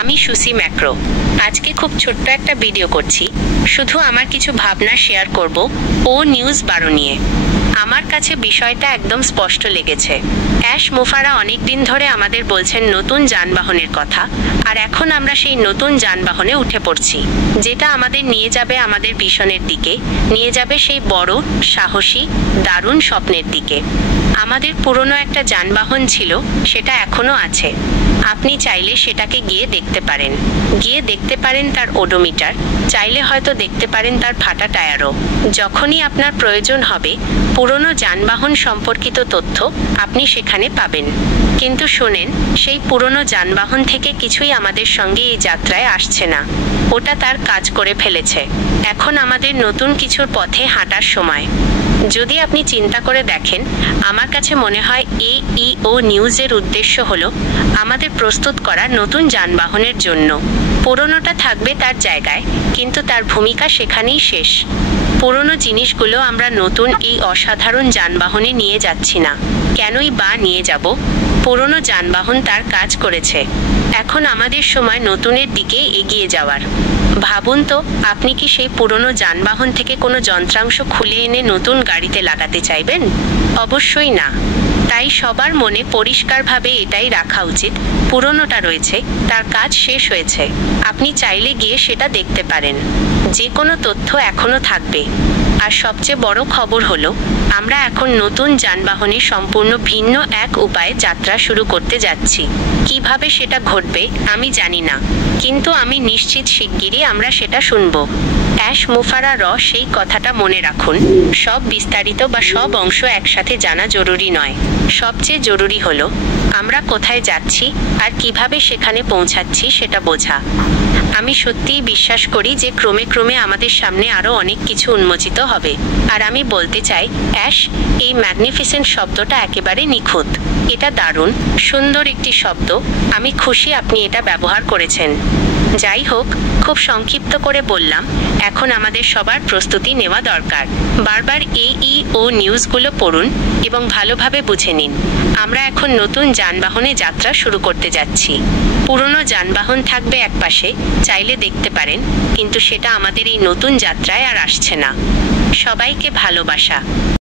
আমি Susi macro. আজকে খুব ছোট্ট একটা ভিডিও করছি, শুধু আমার কিছু ভাবনা শেয়ার করব ও নিউজ 12 নিয়ে। আমার কাছে বিষয়টা একদম স্পষ্ট লেগেছে। অ্যাশ মুফারা অনেকদিন ধরে আমাদের বলছেন নতুন যানবাহনের কথা, আর এখন আমরা সেই নতুন যানবাহনে উঠে পড়ছি, যেটা আমাদের নিয়ে যাবে আমাদের ভিশনের দিকে, নিয়ে যাবে সেই বড়, সাহসী, দারুণ স্বপ্নের দিকে। আমাদের পুরনো একটা যানবাহন ছিল, সেটা এখনো আছে। আপনি চাইলে সেটাকে গিয়ে দেখতে পারেন তার ওডোমিটার, চাইলে হয়তো দেখতে পারেন তার ফাটা টায়ারও। যখনই আপনার প্রয়োজন হবে পুরনো যানবাহন সম্পর্কিত তথ্য আপনি সেখানে পাবেন। কিন্তু শোনেন, সেই পুরনো যানবাহন থেকে কিছুই আমাদের সঙ্গে এই যাত্রায় আসছে না। ওটা তার কাজ করে ফেলেছে। এখন আমাদের নতুন কিছুর পথে হাঁটার সময়। যদি আপনি চিন্তা করে দেখেন, আমার কাছে মনে হয় AEO নিউজের উদ্দেশ্য হলো আমাদের প্রস্তুত করা নতুন যানবাহনের জন্য। পুরনোটা থাকবে তার জায়গায়, কিন্তু তার ভূমিকা সেখানেই শেষ। পুরনো জিনিসগুলো আমরা নতুন এই অসাধারণ যানবাহনে নিয়ে যাচ্ছি না। কেনই বা নিয়ে যাব? পুরনো যানবাহন তার কাজ করেছে। এখন আমাদের সময় নতুনের দিকে এগিয়ে যাওয়ার। ভাবুন তো, আপনি কি সেই পুরনো যানবাহন থেকে কোনো যন্ত্রাংশ খুলে এনে নতুন গাড়িতে লাগাতে চাইবেন? অবশ্যই না। তাই সবার মনে পরিষ্কারভাবে এটাই রাখা উচিত, পুরনোটা রয়েছে, তার কাজ শেষ হয়েছে। আপনি চাইলে গিয়ে সেটা দেখতে পারেন। যে কোনো তথ্য এখনো থাকবে। আর সবচেয়ে বড় খবর হলো, আমরা এখন নতুন যানবাহনে সম্পূর্ণ ভিন্ন এক উপায়ে যাত্রা শুরু করতে যাচ্ছি। কিভাবে সেটা ঘটবে আমি জানি না, কিন্তু আমি নিশ্চিত শিগগিরই আমরা সেটা শুনব। অ্যাশ মুফারা সেই কথাটা মনে রাখুন, সব বিস্তারিত বা সব অংশ একসাথে জানা জরুরি নয়। সবচেয়ে জরুরি হলো আমরা কোথায় যাচ্ছি আর কিভাবে সেখানে পৌঁছাচ্ছি সেটা বোঝা। আমি সত্যিই বিশ্বাস করি যে ক্রমে ক্রমে আমাদের সামনে আরও অনেক কিছু উন্মোচিত হবে। আর আমি বলতে চাই, অ্যাশ, এই ম্যাগনিফিসেন্ট শব্দটা একেবারে নিখুঁত। এটা দারুণ সুন্দর একটি শব্দ। আমি খুশি আপনি এটা ব্যবহার করেছেন। যাই হোক, খুব সংক্ষিপ্ত করে বললাম, এখন আমাদের সবার প্রস্তুতি নেওয়া দরকার। বারবার AEO নিউজগুলো পড়ুন এবং ভালোভাবে বুঝে নিন। আমরা এখন নতুন যানবাহনে যাত্রা শুরু করতে যাচ্ছি। পুরনো যানবাহন থাকবে একপাশে, চাইলে দেখতে পারেন, কিন্তু সেটা আমাদের এই নতুন যাত্রায় আর আসছে না। সবাইকে ভালোবাসা।